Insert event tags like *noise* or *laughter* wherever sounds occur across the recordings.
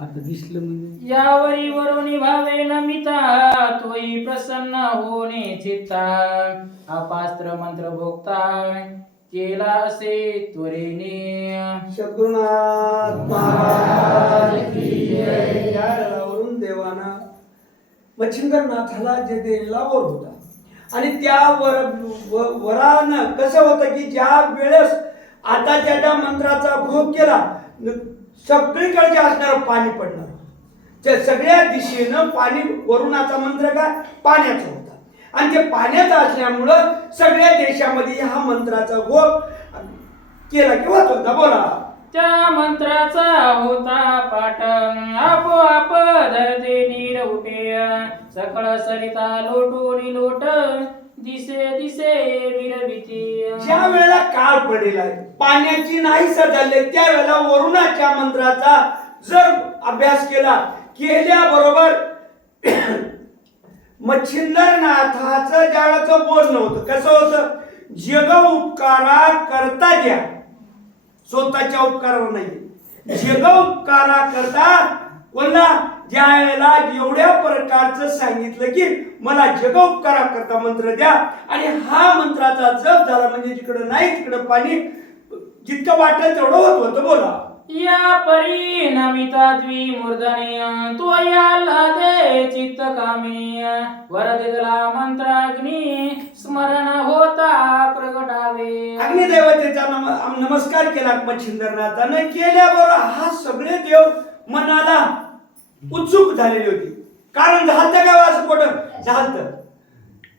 आता दिसलं म्हणजे? यावरी वरुणी भावे नमिता तोई प्रसन्न होणे चित्ता. अपास्त्र मंत्र भोगता केला असे त्वरेने. सद्गुरुनाथ महाराज की जय. या रडावरून देवाना मच्छिंद्रनाथाला जे दिलेला वर होता. आणि त्या वर व- वरानं कसं होतं की ज्या वेळेस आता त्याच्या मंत्राचा भोग केला न- सगळीकडे असणारं पाणी पडणार. त्या सगळ्या दिशेनं पाणी वरुणाचा मंत्र काय पाण्याचा होता. आणि ते पाण्याचा असल्यामुळं सगळ्या देशामध्ये हा मंत्राचा गोप केला किंवा होता बोला. त्या मंत्राचा होता पाठ आपोआप धरते नीर उठे सकळ सरिता लोटून लोट दिसे दिसे विरविती ज्या वेळेला काळ पडेल आहे पाण्याची नाही झाले त्यावेळेला वरुणाच्या मंत्राचा जर अभ्यास केला केल्याबरोबर *clears throat* मच्छिंदरनाथाचं ज्यावेळेचं बोलणं होतं कसं होतं? जग उपकारा करता द्या. स्वतःच्या उपकारावर नाही जग उपकारा करता कोणला? ज्या वेळेला एवढ्या प्रकारचं सांगितलं की मला जग उपकारा करता मंत्र द्या. आणि हा मंत्राचा जप झाला म्हणजे जिकडं नाही तिकडं पाणी जितकं वाटेल तेवढं होत होतं बोला. या परी नमिता द्विमूर्धने तो या दे चित्त कामे वरदिगला मंत्राग्नी स्मरण होता प्रगटावे. अग्निदेवतेचा नम नमस्कार केला मच्छिंद्रनाथानं. केल्याबरोबर हा सगळे देव मनाला उत्सुक झालेली होती. कारण झालतं काय हो असं कुठं झालतं.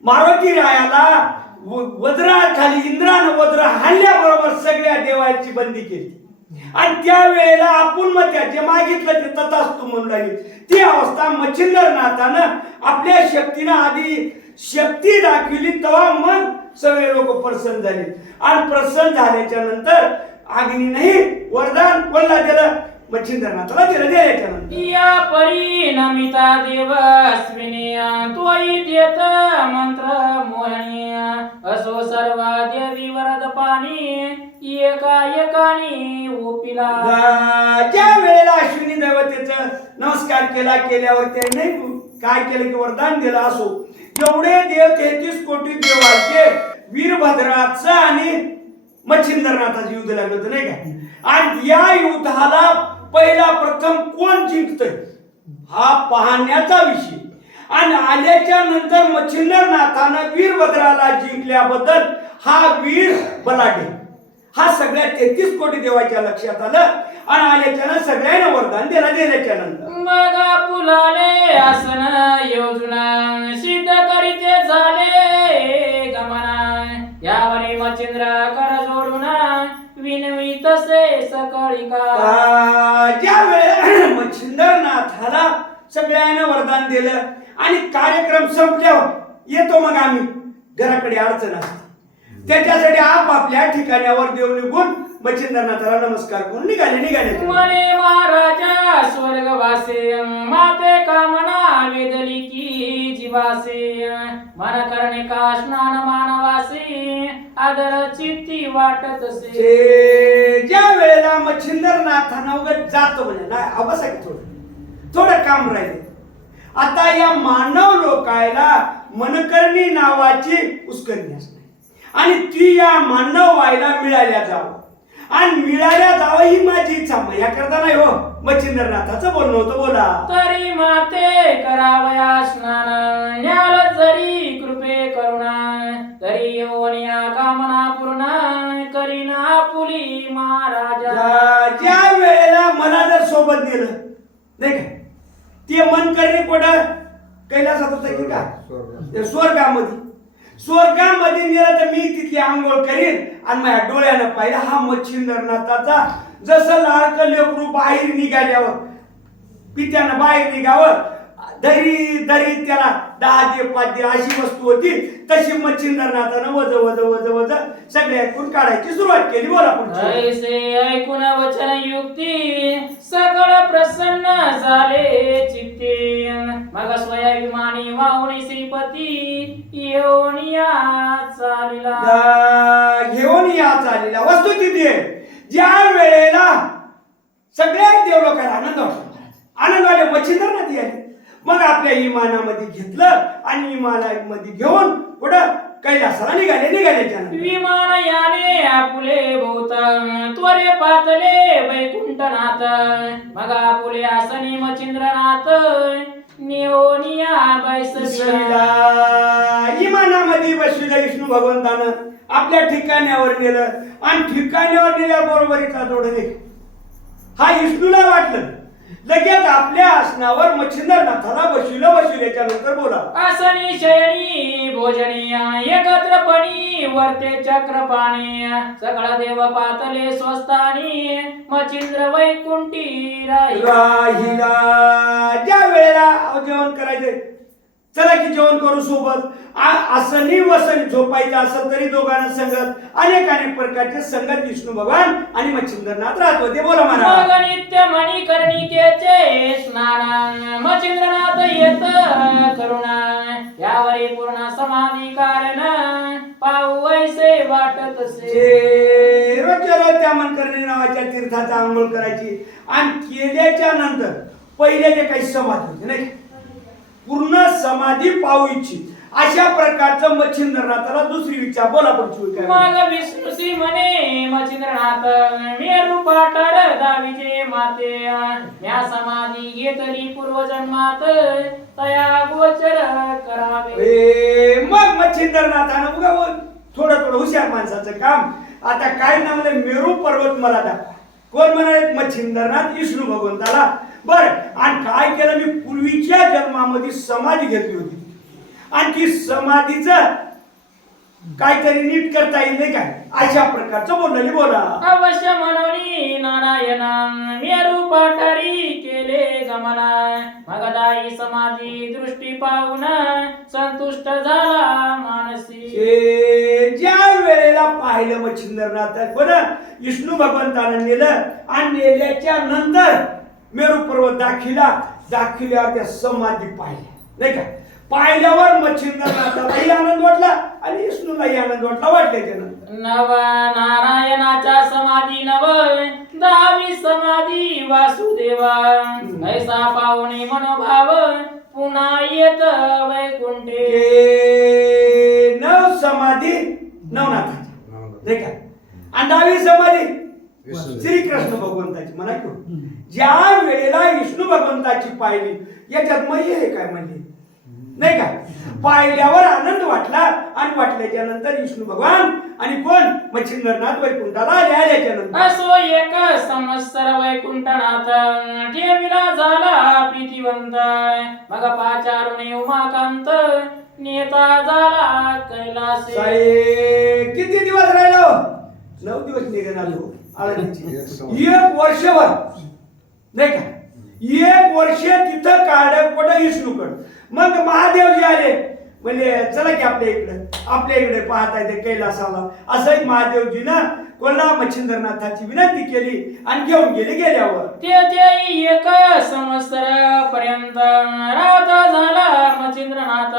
मारुती रायाला व- वज्रा खाली इंद्रानं वज्र हल्ल्याबरोबर सगळ्या देवाची बंदी केली. आणि त्या वेळेला आपण मग त्याचे मागितलं ते तथास्तु म्हणून लागेल ती अवस्था मच्छिंद्रनाथानं आपल्या शक्तीनं आधी शक्ती दाखविली तेव्हा मग सगळे लोक प्रसन्न झाले. आणि प्रसन्न झाल्याच्यानंतर अग्नीनेही वरदान कोणला दिलं? मच्छिंद्रनाथाला दिलं द्यायच्या नंतर या परी नमिता देव अश्विनी तोई देत मंत्र मोहनी असो सर्वा देवी वरद पाणी एका एकानी ओपिला ज्या वेळेला अश्विनी देवतेचं नमस्कार केला केल्यावर त्याने काय केलं की वरदान दिलं असो. एवढे देव तेहतीस कोटी देव आलते वीरभद्राचं आणि मच्छिंद्रनाथाचं युद्ध लागलं होतं नाही का? आणि या युद्धाला पहिला प्रथम कोण जिंकतंय? हा पाहण्याचा विषय. आणि आल्याच्यानंतर मच्छिंद्रनाथानं वीरभद्राला जिंकल्याबद्दल हा वीर बलाढ्य. हा सगळ्या तेहतीस कोटी देवाच्या लक्षात आलं. आणि आल्याच्या सगळ्यांना वरदान दिला दिल्याच्या नंतर. मग फुलाले आसन योजना सिद्ध करीते झाले. गमना यावरी मच्छिंद्र कर तसे ज्या वेळेला मच्छिंद्रनाथाला सगळ्यांना वरदान दिलं आणि कार्यक्रम संपल्यावर येतो मग आम्ही. घराकडे अडचण असते. त्याच्यासाठी आपापल्या ठिकाणावर देव निघून मच्छिंद्रनाथाला नमस्कार करून निघाले निघाले मने महाराजा स्वर्गवासे माते कामना वेदली की जीवासे? मन करणे का स्नान मानवासे? आदर चित्ती वाटत से ते ज्या वेळेला मच्छिंद्रनाथानं उगत जातो म्हणजे नाही अबसा की थोडं. थोडं काम राहिले. आता या मानव लोकायला मनकर्णी नावाची उस्करणी असते. आणि ती या मानव व्हायला मिळाल्या जावं. आणि मिळाल्या जावं ही माझी इच्छा मग याकरता नाही हो. मच्छिंद्रनाथाचं बोलणं होतं बोला. तरी माते करावया स्नान न्याल जरी कृपे करुणा. तरी येऊनिया कामना पूर्ण करीना पुली महाराजा. ज्या- ज्या वेळेला मला जर सोबत नेलं नाही का? ते मन करणे कुठं कैलासात होतं की का? ते स्वर्गामध्ये. स्वर्गामध्ये नेलं तर मी तिथली आंघोळ करीन. आणि माझ्या डोळ्यानं पाहिला हा मच्छिंद्रनाथाचा जसं लाडकं लेकरू बाहेर निघाल्यावर पित्यानं बाहेर निघावं दरी दरी त्याला दहा दे पाच दे अशी वस्तू होती. तशी मच्छिंद्रनाथानं वज वज वज वज सगळे ऐकून काढायची सुरुवात केली. बोला पुढची. ऐकून वचन युक्ती सगळ प्रसन्न झाले चित्ते मग स्वयंविमानी वाहुनी श्रीपती येऊनिया चालिला. दा- घेऊन या चाललेल्या वस्तू तिथे. ज्या वेळेला सगळ्या देवलोकाला आनंद वाटला मच्छिंद्रनाथ आले मग आपल्या इमानामध्ये घेतलं आणि इमानामध्ये घेऊन पुढं कैलासाला निघाले निघाले त्यानं विमान याने आपुले भोवत त्वरे पातले वैकुंठनाथ. मग आपुले आसनी मचिंद्रनाथ निओनिया. इमानामध्ये बसलेलं विष्णू भगवंतानं. आपल्या ठिकाण्यावर नेलं. आणि ठिकाण्यावर नेल्याबरोबर इथला जोडले हा विष्णूला वाटलं. लगेच आपल्या आसनावर मच्छिंद्रनाथाला बसविलं बसविल्याच्या नंतर बोला. आसनी शयनी भोजनी एकत्रपणी वर्ते चक्रपाणी. सगळा देव पातले स्वस्तानी मचिंद्र वैकुंठी राही. राहिला ज्या वेळेला जेवण करायचे चला की जेवण करू सोबत. आसनी वसनी झोपायचं असेल तरी दोघांना संगत. अनेक अनेक प्रकारचे संगत विष्णू भगवान आणि मच्छिंद्रनाथ राहत होते बोला म्हणा नित्य मणिकर्णिकेचे स्नान मचिंद्रनाथ येत करुणा. यावरी पूर्ण समाधी कारण वैसे वाटत रोजच्या रोज त्या मनकर्णी नावाच्या तीर्थाचा आंघोळ करायची आणि केल्याच्यानंतर पहिले जे काही समाधी होते नाही? पूर्ण समाधी पाहू इच्छित अशा प्रकारचं मच्छिंद्रनाथाला दुसरी विचार. बोला पुढची काय मग विष्णुसी म्हणे मचिंद्रनाथ मेरू पाटर दाविजे माते. म्या समाधी घेतली पूर्वजन्मात. तया गोचर करावे. ए, मग मच्छिंद्रनाथानं बघा व थोडं थोडं हुशार माणसाचं काम. आता काय ना म्हणजे मेरू पर्वत मला दाखवा. कोण म्हणाले? मच्छिंद्रनाथ विष्णू भगवंताला. बर आणि काय केलं? मी पूर्वीच्या जन्मामध्ये समाधी घेतली होती. आणि ती समाधीचं काहीतरी नीट करता येईल नाही काय अशा प्रकारचं बोलली बोला. अवश्य म्हणून नारायण मेरू पाठारी केले गमना. मगदाई समाधी दृष्टी पाहून संतुष्ट झाला मानसी. ज्या वेळेला पाहिलं मच्छिंद्रनाथ बरं विष्णू भगवंतानं नेलं आणि नेल्याच्या नंतर मेरू पर्वत दाखिला दाखिल्यावर त्या समाधी पाहिल्या. नाही का? पाहिल्यावर मच्छिंद्रनाथालाही आनंद वाटला आणि विष्णूलाही आनंद वाटला वाटल्याच्या नंतर. नव नारायणाच्या समाधी नव दहावी समाधी वासुदेवा. ऐसा पाहुणे मनोभाव पुन्हा येत वैकुंठे. नव समाधी नवनाथाची. नाही का? आणि दहावी समाधी श्रीकृष्ण भगवंताची. म्हणा हो. ज्या वेळेला विष्णू भगवंताची पाहिली याच्यात मग हे काय म्हणले नाही का? पाहिल्यावर आनंद वाटला आणि वाटल्याच्या नंतर विष्णू भगवान आणि कोण? मच्छिंद्रनाथ वैकुंठाला आले. आल्याच्यानंतर. असो एक संवत्सर वैकुंठनाथ ठेविला झाला प्रीतिवंत. मग पाचारुणे उमाकांत नेता झाला कैलासे. किती दिवस राहिलो? नऊ दिवस निघून आलो. एक वर्षभर. नाही का? एक वर्ष तिथं काढ कुठं विष्णूकड मग महादेवजी आले. म्हणजे चला की आपल्या इकडे. आपल्या इकडे पाहता येते कैलासाला. असं एक महादेवजीनं कोल्हा मच्छिंद्रनाथाची विनंती केली आणि घेऊन गेले गेल्यावर. ते ते एक संवत्सर पर्यंत राहता झाला मचिंद्रनाथ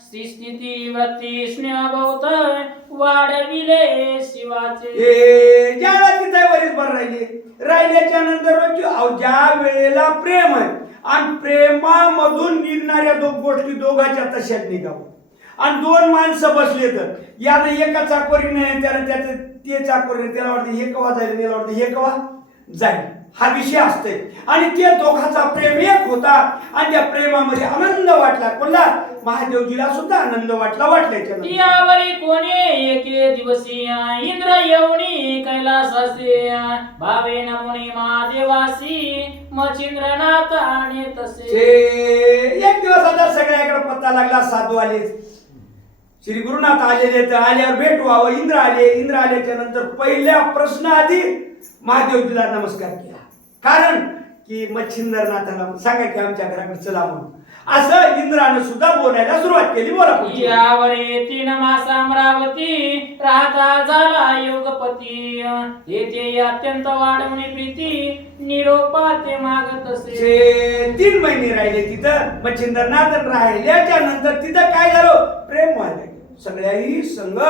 स्थिती वृत्ती स्नेहभोवत वाढविले शिवाचे. हे ज्याला तिथे वरील बरं राहिले. राहिल्याच्या नंतर अहो, ज्या वेळेला प्रेम आहे आणि प्रेमामधून निघणाऱ्या दोन गोष्टी दोघांच्या तशात निघावं. आणि दोन माणसं बसले तर यानं एका चाकोरीने त्याला त्याचं ते चाकोरीने त्याला वाटतं हे कवा जाईल त्याला वाटतं हे कवा जाईल. हा विषय असते आणि ते दोघाचा प्रेम एक होता. आणि त्या प्रेमामध्ये आनंद वाटला. कोणला? महादेवजीला सुद्धा आनंद वाटला वाटल्याच्या. यावरी कोणे एके दिवसी इंद्र येऊनी कैलासासे भावे नमुनी महादेवासी मचिंद्रनाथ आणि तसे. एक दिवस आता सगळ्याकडे पत्ता लागला साधू आले श्री गुरुनाथ आलेले तर आल्यावर भेट व्हावं. इंद्र आले इंद्र आल्याच्यानंतर पहिल्या प्रश्न आधी महादेवजीला नमस्कार केला. कारण की मच्छिंद्रनाथाला सांगा की आमच्या घराकडे चला म्हणून. असं इंद्रानं सुद्धा बोलायला सुरुवात केली बोला. यावरे तीन मास अमरावती राहता झाला योगपती. येथे अत्यंत वाढवणे प्रीती निरोपा ते मागत असे. तीन महिने राहिले तिथं. मच्छिंद्रनाथ राहिल्याच्या नंतर तिथं काय झालं? प्रेम व्हायला गेलं. सगळ्याही संघ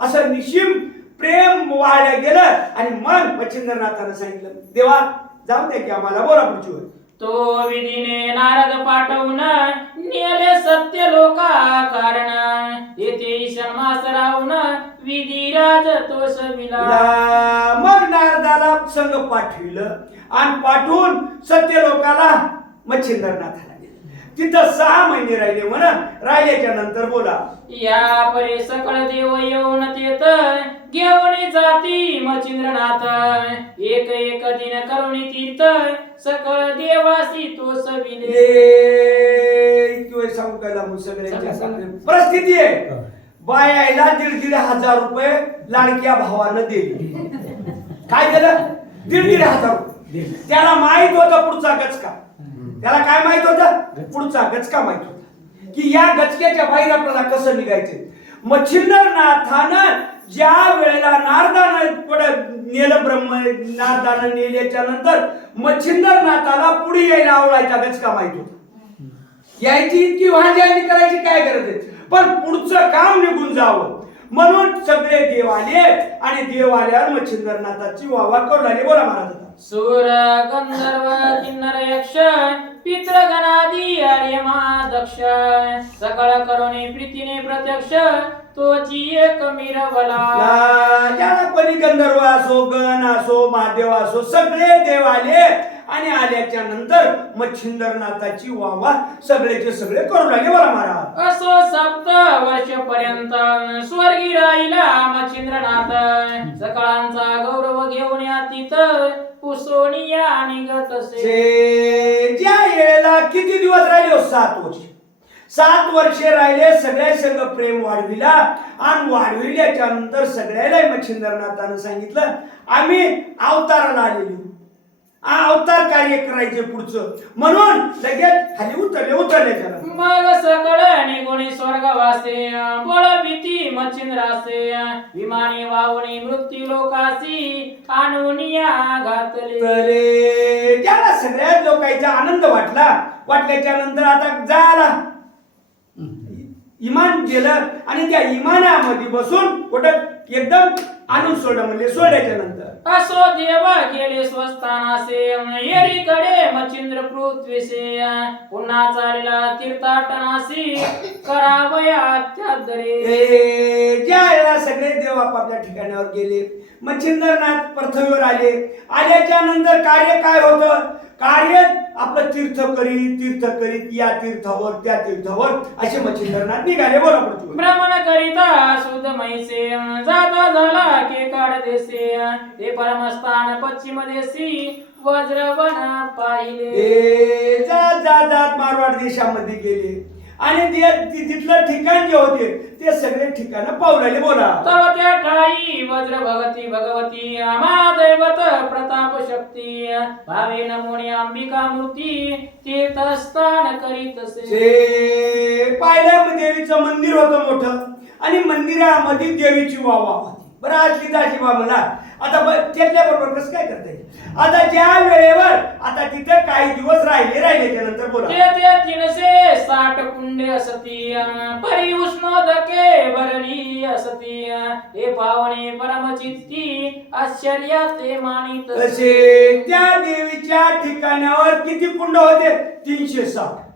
असं निशिम प्रेम वाढलं गेलं. आणि मग मच्छिंद्रनाथानं सांगितलं देवा जाऊ दे की आम्हाला बोला पुढची वेळ तो विधीने नारद पाठवून नेले सत्य लोका कारण येथे ईशान मास राहून विधिराज तो सविला ला- मग नारदाला संघ पाठविलं आणि पाठवून सत्य लोकाला मच्छिंद्रनाथाला. गेलं तिथं सहा महिने राहिले म्हणा. राहिल्याच्या नंतर बोला. या परे सकळ देव येऊन तेत घेऊन जाती मचिंद्रनाथ एक एक दिन करुणी तीर्थ सकळ देवासी तो सविले. सांगू काय लागू सगळ्यांच्या. परिस्थिती आहे. बायाला दीड दीड हजार रुपये लाडक्या भावानं दिले. काय दिलं दीड दीड हजार. रुपये त्याला माहीत होतं पुढचा गचका. त्याला काय माहीत होतं? पुढचा गचका माहीत होता. की या गचक्याच्या बाहेर आपल्याला कसं निघायचं? मच्छिंद्रनाथानं ज्या वेळेला नारदानं नेलं ब्रह्म नारदानं नेल्याच्या नंतर मच्छिंद्रनाथाला पुढे यायला आवडायचा गचका माहीत होता. यायची इतकी भाजी करायची काय गरज आहे? पण पुढचं काम निघून जावं. म्हणून सगळे देव आले आणि देव आल्यावर मच्छिंद्रनाथाची वावा करून आली बोला महाराज सुर गंधर्व किन्नर यक्ष पितृगणादी आर्यमा दक्ष सकळ करुणी प्रीतीने प्रत्यक्ष तोची एक मिरवला. ज्याला कोणी गंधर्व असो गण असो महादेव असो सगळे देव आले. आणि आल्याच्यानंतर मच्छिंद्रनाथाची वावा सगळेचे सगळे करू लागले बोला महाराज. असो सप्त वर्ष पर्यंत स्वर्गी राहिला मच्छिंद्रनाथ सकळांचा गौरव घेऊन या तिथ पुसोनिया निघत असे. से- ज्या वेळेला किती दिवस राहिले हो? सात वर्ष. सात वर्षे राहिले सगळ्या संघ प्रेम वाढविला आणि वाढविल्याच्या नंतर सगळ्याला मच्छिंद्रनाथानं सांगितलं आम्ही अवताराला आलेलो. अवतार कार्य करायचे पुढचं. म्हणून लगेच खाली उतरले उतरल्याच्या नंतर मग सकळ निगुणी स्वर्गवासे बळ भीती मच्छिंद्रासे विमानी वावणी मृत्यू लोकासी आणूनिया घातले. तरे ज्याला सगळ्याच लोकांचा आनंद वाटला. वाटल्याच्या नंतर आता जायला इमान गेलं आणि त्या इमानामध्ये बसून कुठं एकदम आणून सोडलं म्हणजे सोडायच्या नंतर. असो देवा गेले स्वस्थानासे येरीकडे मच्छिंद्र पृथ्वीसे. पुन्हा चालला तीर्थाटनासी करावया ज्या वेळेला सगळे देव आपापल्या ठिकाणावर गेले मच्छिंद्रनाथ पृथ्वीवर आले आल्याच्यानंतर कार्य काय होतं? कार्य आपलं तीर्थ करीत तीर्थ करीत या तीर्थावर त्या तीर्थावर असे मच्छिंद्रनाथ निघाले. बोला पृथ्वीवर भ्रमण करिता सुध मैसे जाता झाला के काढ देसे ते परमस्थान पश्चिम देशी वज्रवन पाहिले. ते जात जात जात मारवाड देशामध्ये गेले. आणि ते तिथलं ठिकाण जे होते ते सगळे ठिकाण पावलेले बोला. तव त्या ठाई वज्र भगती भगवती महादैवत प्रताप शक्ती. भावे नमोनी अंबिका मूर्ती तीर्थस्थान करीत असे. पाहिलं देवीचं मंदिर होतं मोठं. आणि मंदिरामध्ये देवीची वावा होती. बरं आज तिथाची बा मला आता त्यातल्या बरोबर कसं काय करता? येईल आता ज्या वेळेवर आता तिथं काही दिवस राहिले राहिल्याच्या नंतर बोला. ते तीनशे साठ कुंडे असती परी उष्णोदके भरली असती हे पावणे परमचित्ती आश्चर्य ते मानित असे. तसे त्या देवीच्या ठिकाणावर किती कुंड होते? तीनशे साठ.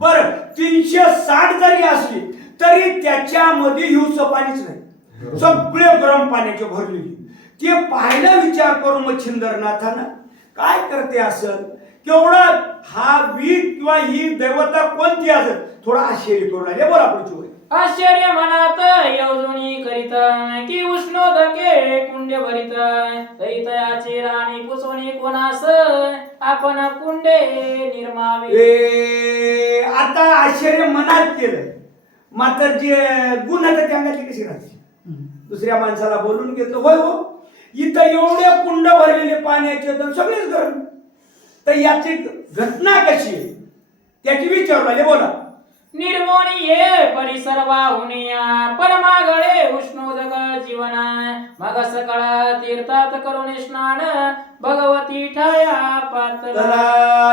बर तीनशे साठ जरी असली तरी त्याच्यामध्ये हिवचं पाणीच नाही. सगळे गरम पाण्याचे भरलेली. ते पाहायला विचार करून मच्छिंद्रनाथानं काय करते असं केवढा हा वीर किंवा ही देवता कोणती असेल? थोडा आश्चर्य करून आले बोला पुढची होय आश्चर्य मनात योजनी करीत की उष्णोदके कुंडे भरित दैतयाचे राणी पुसवणे कोणास? आपण कुंडे निर्मावे. आता आश्चर्य मनात केलं. मात्र जे गुण आता त्या अंगातली कशी राहते दुसऱ्या माणसाला बोलून घेतलं होय हो. इथं एवढे कुंड भरलेले पाण्याचे तर सगळेच गरम तर याची घटना कशी आहे? त्याची विचारले बोला. निर्मोणी ये परिसर वाहुनिया परमागळे उष्णोदक जीवना मग सकाळ तीर्थात करून स्नान. भगवती ठाया पात्र तर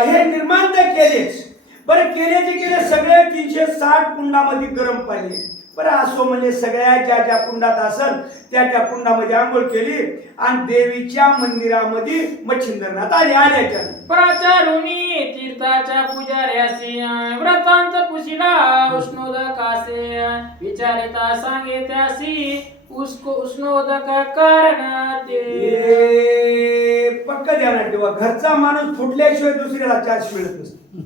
हे निर्माण तर केलेच. बरं केल्याचे केले सगळे तीनशे साठ कुंडामध्ये गरम पाणी बरं असो म्हणजे सगळ्या ज्या ज्या कुंडात असल त्या त्या कुंडामध्ये आंघोळ केली आणि देवीच्या मंदिरामध्ये मच्छिंद्रनाथ आले आल्याच्या प्राचारुणी तीर्थाच्या पुजाऱ्यासी व्रतांत पुशिला उष्णोदकासे विचारिता सांगे त्यासी उस्को उष्णोदक कारण ते. पक्क ध्यानात ठेवा घरचा माणूस फुटल्याशिवाय दुसऱ्याला चान्स मिळत नसतो. *laughs*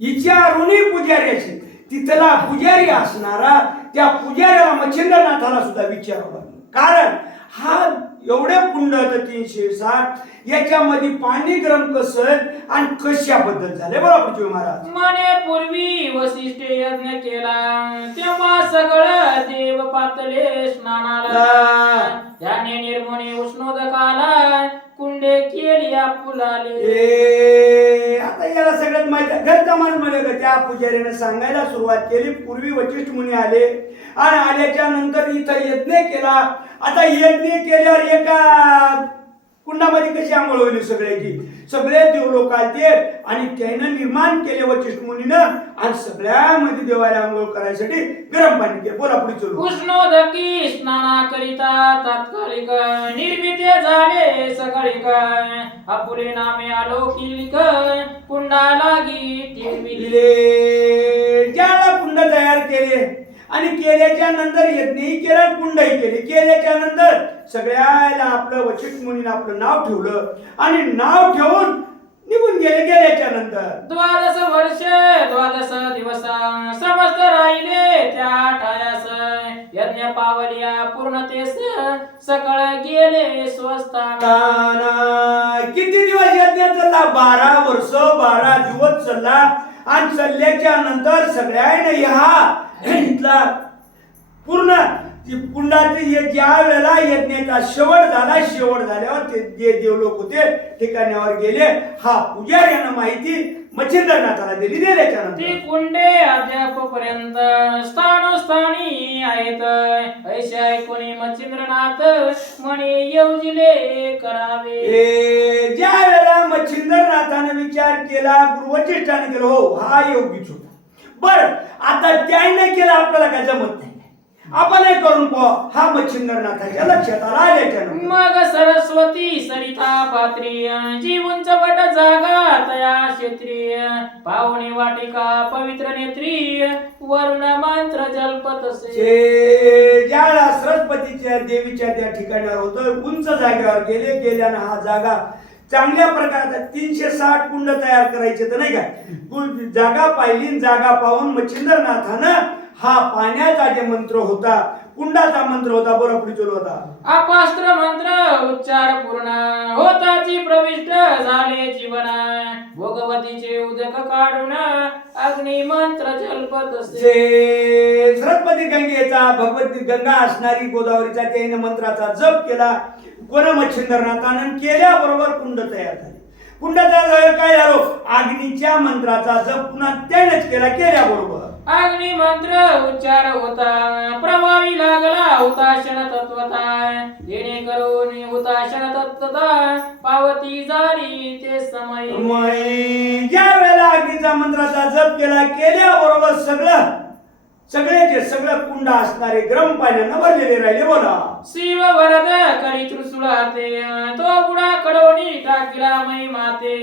हिच्या ऋणी पुजाऱ्याची. तिथला पुजारी असणारा त्या पुजाऱ्याला मच्छिंद्रनाथाला सुद्धा विचारावं लागलं. कारण हा एवढे कुंड तीनशे साठ याच्यामध्ये पाणी गरम कसं आणि कशाबद्दल झाले बरोबर तुम्ही महाराज. पूर्वी वसिष्ठ यज्ञ केला तेव्हा सगळं देव पातले स्नानाला त्याने निर्मणी उष्णोदकाला कुंडे केली फुलाले. ए, आता याला सगळ्यात माहीत आहे. घरचा माणूस म्हणे का त्या पुजाऱ्याने सांगायला सुरुवात केली पूर्वी वशिष्ठ मुनी आले. आणि आल्याच्यानंतर इथं यज्ञ केला. आता यज्ञ केल्यावर एका कुंडामध्ये कशी आंघोळ होईल सगळ्याची? सगळे देव लोक आले आणि त्यानं निर्माण केले वशिष्ठ मुनीनं आणि सगळ्यामध्ये देवाला आंघोळ करायसाठी गरम पाणी केलं बोला पुढे चलू. उष्णोदकी स्नाना करिता तात्कालिक निर्मिते झाले सकाळिक आपुले नामे अलौकिक कुंडा लागी ज्याला कुंड तयार केले आणि केल्याच्यानंतर यज्ञही केला कुंडही केली. केल्याच्यानंतर सगळ्याला आपलं वचित मुनीनं आपलं नाव ठेवलं आणि नाव ठेवून निघून गेले गेल्याच्यानंतर. द्वादश वर्ष द्वादश दिवस समस्त राहिले. त्या टायास यज्ञ पावलिया पूर्णतेस सकळ गेले स्वस्ता ताना. किती दिवस यज्ञ चालला? बारा वर्ष बारा दिवस चालला. आणि चालल्याच्या नंतर सगळ्यांनी ह्या इथला पूर्ण ती कुंडाची ये- ज्या वेळेला यज्ञाचा शेवट झाला शेवट झाल्यावर ते जे देव लोक होते ठिकाणावर गेले हा पुजाऱ्यानं माहिती मच्छिंद्रनाथाला दिली दिल्याच्या ती कुंडे अद्यापपर्यंत स्थानोस्थानी आहेत. ऐसे ऐकून मच्छिंद्रनाथ म्हणे येवजिले करावे. ज्या वेळेला मच्छिंद्रनाथानं विचार केला गुरुवचिष्ठाने केला हो हा योगीच होता बर आता त्याने केला आपल्याला काय जमत नाही. आपण हे करून पाहू. हा मच्छिंद्रनाथाच्या लक्षात आला आल्याच्या. मग सरस्वती सरिता पात्री जीवनच वट जागा तया क्षेत्री पाहुणे वाटिका पवित्र नेत्री वरुण मंत्र जल्पतसे जे ज्याला सरस्वतीच्या देवीच्या त्या ठिकाणावर होतं उंच जागेवर गेले गेल्यानं हा जागा चांगल्या प्रकारचा तीनशे साठ कुंड तयार करायचे तर नाही का? जागा पाहिली जागा पाहून मच्छिंद्रनाथानं हा पाण्याचा जे मंत्र होता कुंडाचा मंत्र होता बरोबर पुढे चालू होता. अपास्त्र मंत्र उच्चार पूर्ण होताची प्रविष्ट झाले जीवन. भोगवतीचे उदक काढून अग्नि मंत्र जल्पतसे जे सरस्वती गंगेचा भगवती गंगा असणारी गोदावरीचा त्याने मंत्राचा जप केला. कोण मच्छिंद्रनाथानं केल्याबरोबर कुंड तयार झाले. कुंड तयार झाल्यावर काय झालं? अग्नीच्या मंत्राचा जप पुन्हा त्यानेच केला केल्याबरोबर. अग्नि मंत्र उच्चार होता प्रभावी लागला हुताशन तत्वता. येणे करून हुताशन तत्वता पावती झाली ते समय. ज्या वेळेला अग्नीचा मंत्राचा जप केला केल्याबरोबर सगळं सगळ्याचे सगळं कुंड असणारे गरम पाण्यानं भरलेले राहिले बोला. शिव वरद करी त्रिशूळाते तो बुडा कडवणी टाकिला मै माते.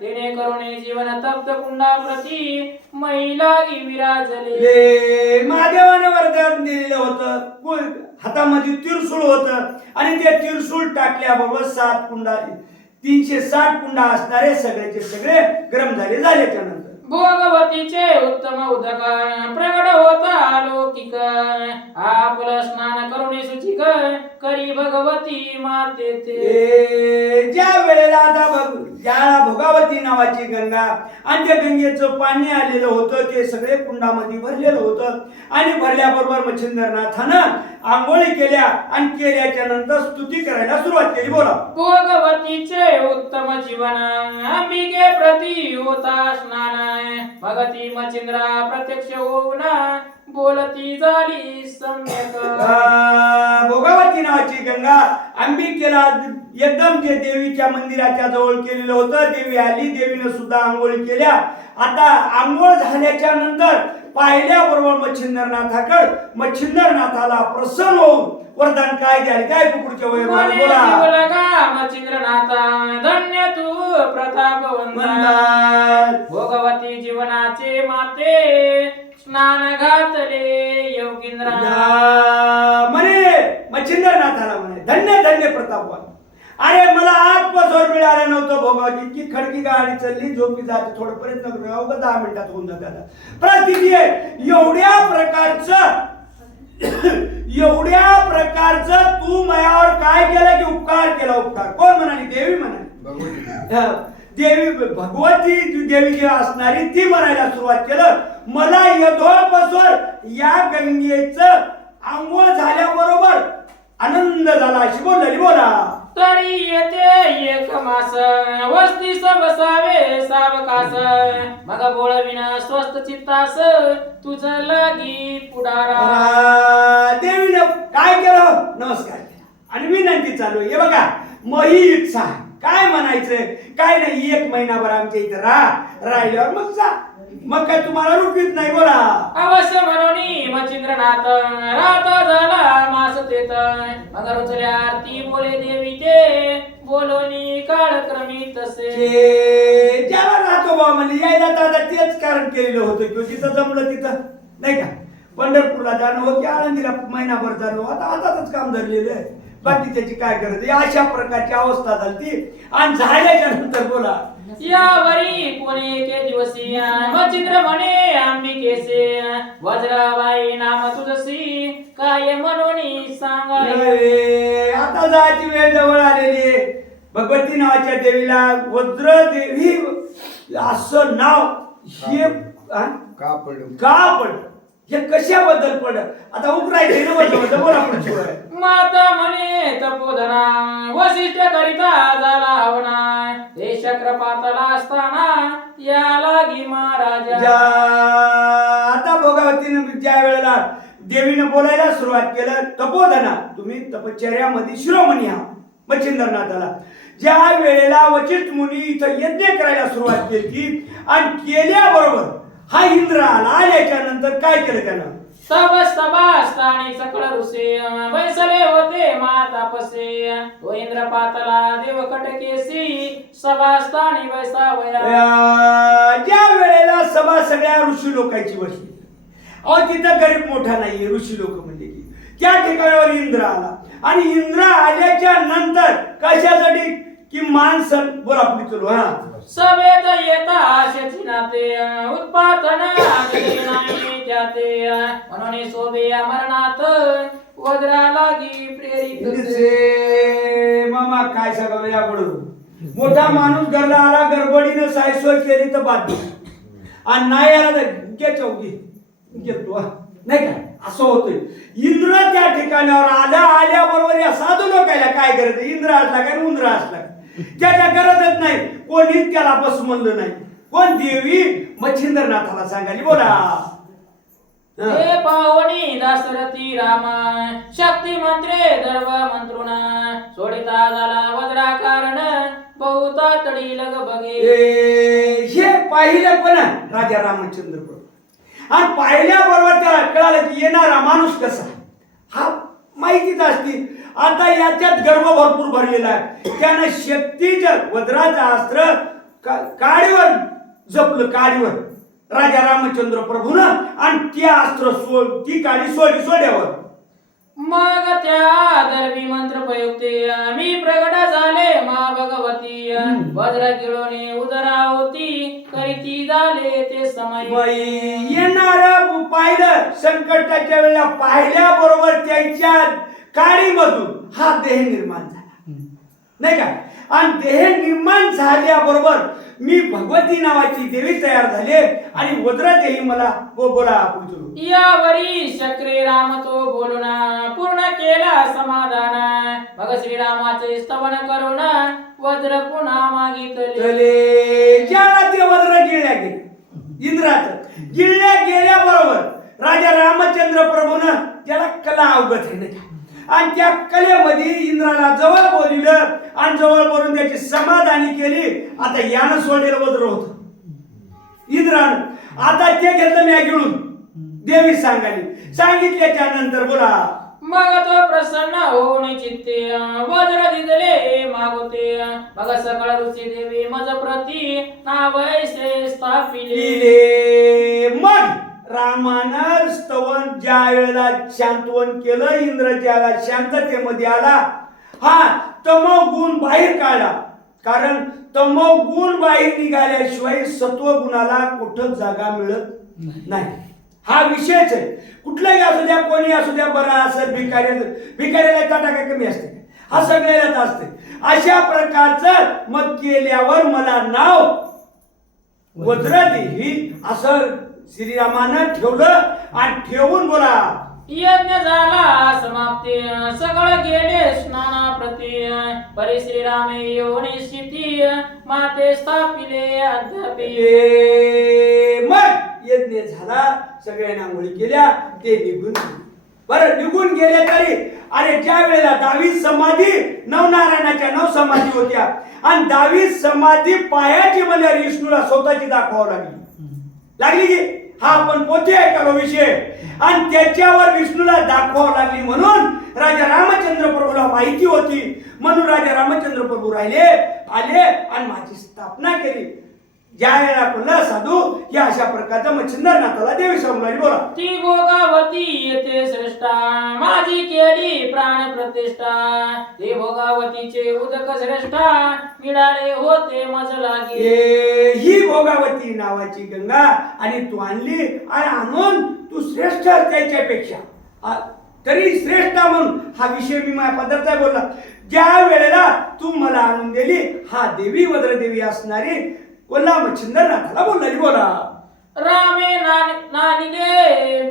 तेने करुणे जीवन तप्त कुंडा प्रती महिला विराजले. महादेवाने वरदान दिलेलं होतं. हातामध्ये तिरसूळ होतं. आणि ते तिरसूळ टाकल्याबरोबर सात कुंडा तीनशे साठ कुंडा असणारे सगळ्याचे सगळे गरम झाले झाल्याच्यानंतर भोगवतीचे उत्तम उदक प्रगट होता अलौकिक. आपलं स्नान करुणे सुचिक करी भगवती माते ते ज्या वेळेला आता बघ ज्या भोगावती नावाची गंगा आणि त्या गंगेचं पाणी आलेलं होतं ते सगळे कुंडामध्ये भरलेलं होतं. आणि भरल्याबरोबर मच्छिंद्रनाथानं आंघोळी केल्या आणि केल्याच्यानंतर स्तुती करायला सुरुवात केली. बोला. भोगवतीचे उत्तम जीवन अंबिके प्रति होता स्नान. भगती मचिंद्रा प्रत्यक्ष होऊन बोलती झाली सम्यक. भोगावती नावाची गंगा अंबिकेला एकदम जे देवीच्या मंदिराच्या जवळ केलेलं होतं देवी आली देवीनं सुद्धा आंघोळ केल्या. आता आंघोळ झाल्याच्यानंतर पाहिल्याबरोबर मच्छिंद्रनाथाकड मच्छिंद्रनाथाला प्रसन्न होऊन वरदान काय द्याल? काय कुकडच्या वय बोला मच्छिंद्रनाथा धन्य तू वंदन. भोगवती जीवनाचे माते स्नान घातले योगींद्रा म्हणे मच्छिंद्रनाथाला म्हणे धन्य धन्य प्रतापवान अरे मला आजपासून मिळालं नव्हतं भोगावती. इतकी खडकी गाडी चालली झोपी जाते थोडं प्रयत्न करू. अवघं दहा मिनिटात होऊन जाते आता. परिस्थिती आहे एवढ्या प्रकारचं *coughs* एवढ्या प्रकारचं तू मायावर काय केलं की उपकार केला उपकार? कोण म्हणाली? देवी म्हणाली. हा, देवी भगवती देवी जी असणारी ती म्हणायला सुरुवात केलं. मला यथोपासून या गंगेचं आंघोळ झाल्याबरोबर आनंद झाला. अशी बोलली बोला. तरी येते एक मास. वस्ती बसावे सावकास. मग बोळविना स्वस्त चित्तास. तुझं लागी पुढारा. देवीनं काय केलं? नमस्कार. आणि विनंती चालू आहे. हे बघा मही इच्छा काय म्हणायचं? काय नाही एक महिनाभर आमच्या इथं राहा. राहिल्यावर मग जा. मग काय तुम्हाला रुपीत नाही बोला. अवश्य म्हणून मच्छिंद्रनाथ रात झाला मास तेत. मग रुचल्या आरती बोले देवी ते बोलोनी काळक्रमी तसे. ते ज्याला राहतो बा म्हणजे यायला तर आता तेच कारण केलेलं होतं किंवा जिथं जमलं तिथं. नाही का? पंढरपूरला जाणं हो की आळंदीला महिनाभर जाणं हो. आता हातातच काम धरलेलं आहे. बाकी त्याची काय गरज आहे? अशा प्रकारची अवस्था झाली आणि झाल्याच्यानंतर बोला. यावरी कोणी एके दिवसी मच्छिंद्र म्हणे अंबिकेसे. वज्राबाई नाम तुझसी काय म्हणून सांगाय अरे, आता जायची वेळ जवळ आलेली आहे. भगवती नावाच्या देवीला वज्र देवी असं नाव हे हा? कापड. का पड हे कशाबद्दल पड आता उकरायचे ना बद्दल बोला पुढची वेळ. माता म्हणे तपोधना वसिष्ठ करिता झाला हवना. हे चक्रपातला असताना या लागी महाराजा. आता भोगावतीनं ज्या वेळेला देवीनं बोलायला सुरुवात केलं तपोधना तुम्ही तपश्चर्यामध्ये शिरोमणी हा मच्छिंद्रनाथाला. ज्या वेळेला वचिष्ठ मुनी इथं यज्ञ करायला सुरुवात केली आणि केल्याबरोबर हा इंद्र आला आल्याच्यानंतर काय केलं त्यानं? तव सभास्थानी सकळ रुसे बैसले होते मातापसे तो इंद्र पातला देव कटकेसी सभास्थानी बैसावया ज्या वेळेला सभा सगळ्या ऋषी लोकांची बसली. अहो तिथं गरीब मोठा नाहीये ऋषी लोक म्हणजे की. त्या ठिकाणावर इंद्र आला. आणि इंद्र आल्याच्यानंतर कशासाठी? की माणसं बोला पुढे चलू हा. सभेत येता आशेची नाते उत्पादन नाही जाते म्हणून शोभे मरणात वज्रा लागी प्रेरित मामा काय सांगावं या पुढं मोठा माणूस घरला आला गडबडीनं सायसोय केली तर बाद. आणि नाही आला तर घे चौकी घेतो. नाही काय असं होतंय. इंद्र त्या ठिकाणावर आल्या आल्याबरोबर या साधू लोकायला काय करत इंद्र असला काय उंद्र असला. त्याच्या गरजच नाही. कोणीच त्याला बस म्हणलं नाही. कोण देवी? मच्छिंद्रनाथाला सांगाली बोला. हा. पाहुणी दशरथी राम शक्ती मंत्रे दर्व मंत्रुना सोडिता झाला वज्रा कारण बहुता तडी लग ए, हे पाहिलं पण राजा रामचंद्र आणि पाहिल्याबरोबर त्याला कळालं की येणारा माणूस कसा हा माहितीच असती. आता याच्यात गर्भ भरपूर भरलेला आहे. त्यानं शक्तीचं वज्राचं अस्त्र काडीवर जपलं काडीवर. राजा रामचंद्र प्रभूनं आणि ते अस्त्र सोड ती काडी सोडली सोड्यावर. मग त्या दरबी मंत्र प्रयुक्ते मी प्रगट झाले मा भगवती. वज्र गिळोने उदरा होती करीती झाले ते समय. येणार पाहिलं संकटाच्या वेळेला पाहिल्या बरोबर त्याच्या काडीमधून हा देह निर्माण झाला. नाही का? आणि देह निर्माण झाल्याबरोबर मी भगवती नावाची देवी तयार झाले आणि वज्र देही मला बो- बोला सुरू यावरी शक्रे राम तो बोलून पूर्ण केला समाधान. मग श्रीरामाचे स्तवन करून वज्र पुन्हा मागितले. ज्याला ते वज्र गिळल्या गेले. इंद्राचं गिळल्या गेल्याबरोबर राजा रामचंद्र प्रभूनं ज्याला कला अवगत आहे? आणि त्या कलेमध्ये इंद्राला जवळ बोलिलं आणि जवळ बोलून त्याची समाधानी केली. आता यानं सोडलेलं वज्र होत. इंद्रानं आता ते घेतलं मी घेऊन. देवी सांगाली. सांगितल्याच्या नंतर बोला. मग तो प्रसन्न होऊन चित्ते वज्र दिदले मागोते. मग सकळ ऋषी देवी मज प्रती नावैसे स्थापिले मग रामानं स्तवन ज्या वेळेला शांतवन केलं इंद्र ज्याला शांततेमध्ये आला हा तमो गुण बाहेर काढला. कारण तमो गुण बाहेर निघाल्याशिवाय सत्व गुणाला कुठं जागा मिळत नाही. हा विषयच आहे. कुठलाही असू द्या कोणी असू द्या बरा असेल भिकारी भिकाऱ्याला टाटा काय कमी असते. हा सगळ्यालाच असते. अशा प्रकारचं मग केल्यावर मला नाव वज्रदेवी असं श्रीरामानं ठेवलं आणि ठेवून बोला. यज्ञ झाला समाप्ती. सगळ गेले स्नाना प्रती परी श्रीरामे योनी स्थिती माते स्थापिले मग यज्ञ झाला सगळ्यांना आंघोळी केल्या ते निघून गेले. बरं निघून गेले तरी अरे ज्या वेळेला दहावी समाधी नवनारायणाच्या नव समाधी होत्या. आणि दहावी समाधी पायाची म्हणजे विष्णूला स्वतःची दाखवावं लागली. लागली की? हा आपण पोते ऐकालो विषय आणि त्याच्यावर विष्णूला दाखवावं लागली म्हणून राजा रामचंद्र प्रभूला माहिती होती. म्हणून राजा रामचंद्र प्रभू राहिले आले आणि माझी स्थापना केली. ज्या वेळेला म्हणलं साधू की अशा प्रकारचा मच्छिंद्रनाथाला देवी समजावी बोला. ती भोगावती येते श्रेष्ठा माझी केली प्राण प्रतिष्ठा. ते भोगावतीचे उदक श्रेष्ठा मिळाले होते मज लागे. ही भोगावती नावाची गंगा आणि तू आणली आणि आणून तू श्रेष्ठ त्याच्यापेक्षा. तरी श्रेष्ठ म्हणून हा विषय मी माझ्या पदार्थ बोलला. ज्या वेळेला तू मला आणून दिली हा देवी वद्र देवी असणारी कोल्हा मच्छिंद्रनाथाला बोलणारी बोला. रामे नानि- नानिले.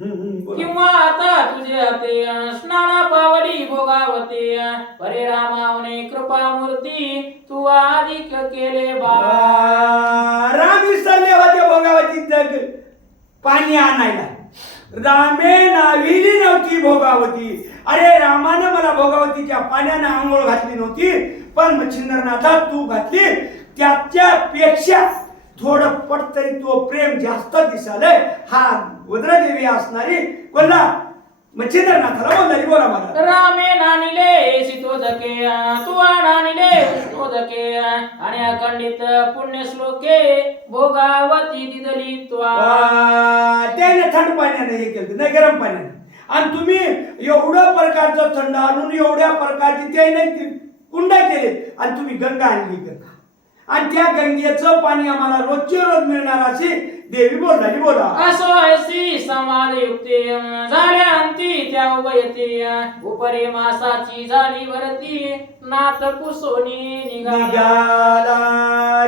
हम्म, हम्म, बोला. किंवा आता तुझे हाते स्नाना पावली भोगावते. परे रामावने कृपा मूर्ती तू अधिक केले बा. राम विसरले होते भोगावती जग पाणी आणायला. रामे नाविली नव्हती भोगावती. अरे रामानं मला भोगावतीच्या पाण्यानं आंघोळ घातली नव्हती पण मच्छिंद्रनाथा तू घातली. त्याच्यापेक्षा थोडं पट तरी तो प्रेम जास्त दिसालय हा वज्रदेवी असणारी मच्छिंद्रनाथाला बोलणारी बोला मला. रामे नानिले सितोदके तू नानिले उष्णोदके आणि अखंडित पुण्य श्लोके भोगावती दिदली त्वा. आ, त्याने थंड पाण्याने हे केलं नाही गरम पाण्याने. आणि तुम्ही एवढं प्रकारचं थंड आणून एवढ्या प्रकारची त्याने कुंडा केले आणि तुम्ही गंगा आणली गंगा. आणि त्या गंगेचं पाणी आम्हाला रोजचे रोज मिळणार अशी देवी बोलणारी बोला. असो ऐसी समाध युक्ते झाल्या अंती त्या उभयते उपरे मासाची झाली भरती नाथ पुसोनी निघाला.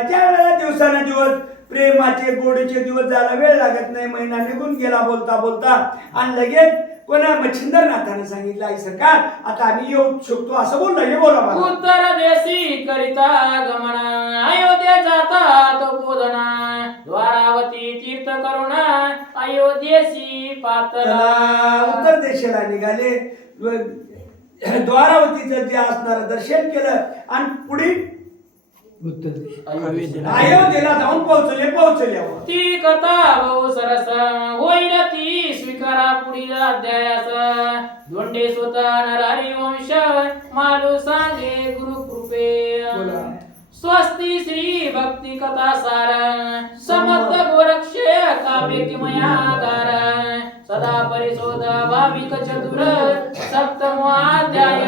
ज्या वेळेला दिवसानं दिवस प्रेमाचे गोडीचे दिवस जायला वेळ लागत नाही महिना निघून गेला बोलता बोलता आणि लगेच कोणा मच्छिंद्रनाथाने सांगितलं आई सरकार आता आम्ही येऊ शकतो असं बोलला हे बोला मला. उत्तर देशी करिता गमन अयोध्या जाता तो बोधना द्वारावती तीर्थ करुणा अयोध्येशी पातला. उत्तर देशाला निघाले. द्वारावतीचं जे असणार दर्शन केलं आणि पुढे अयोध्येला जाऊन पोहोचले पोहोचल्यावर ती कथा बहु सरस. होईल ती स्वीकारा पुढील अध्यायास. धोंडे स्वतः नरहरी वंश मालू सांगे गुरु कृपे बोला. स्वस्ती श्री भक्ती कथा सार. समर्थ गोरक्षे काव्य किमयागार सदा परिशोध भाविक चतुर. सप्तमो अध्याय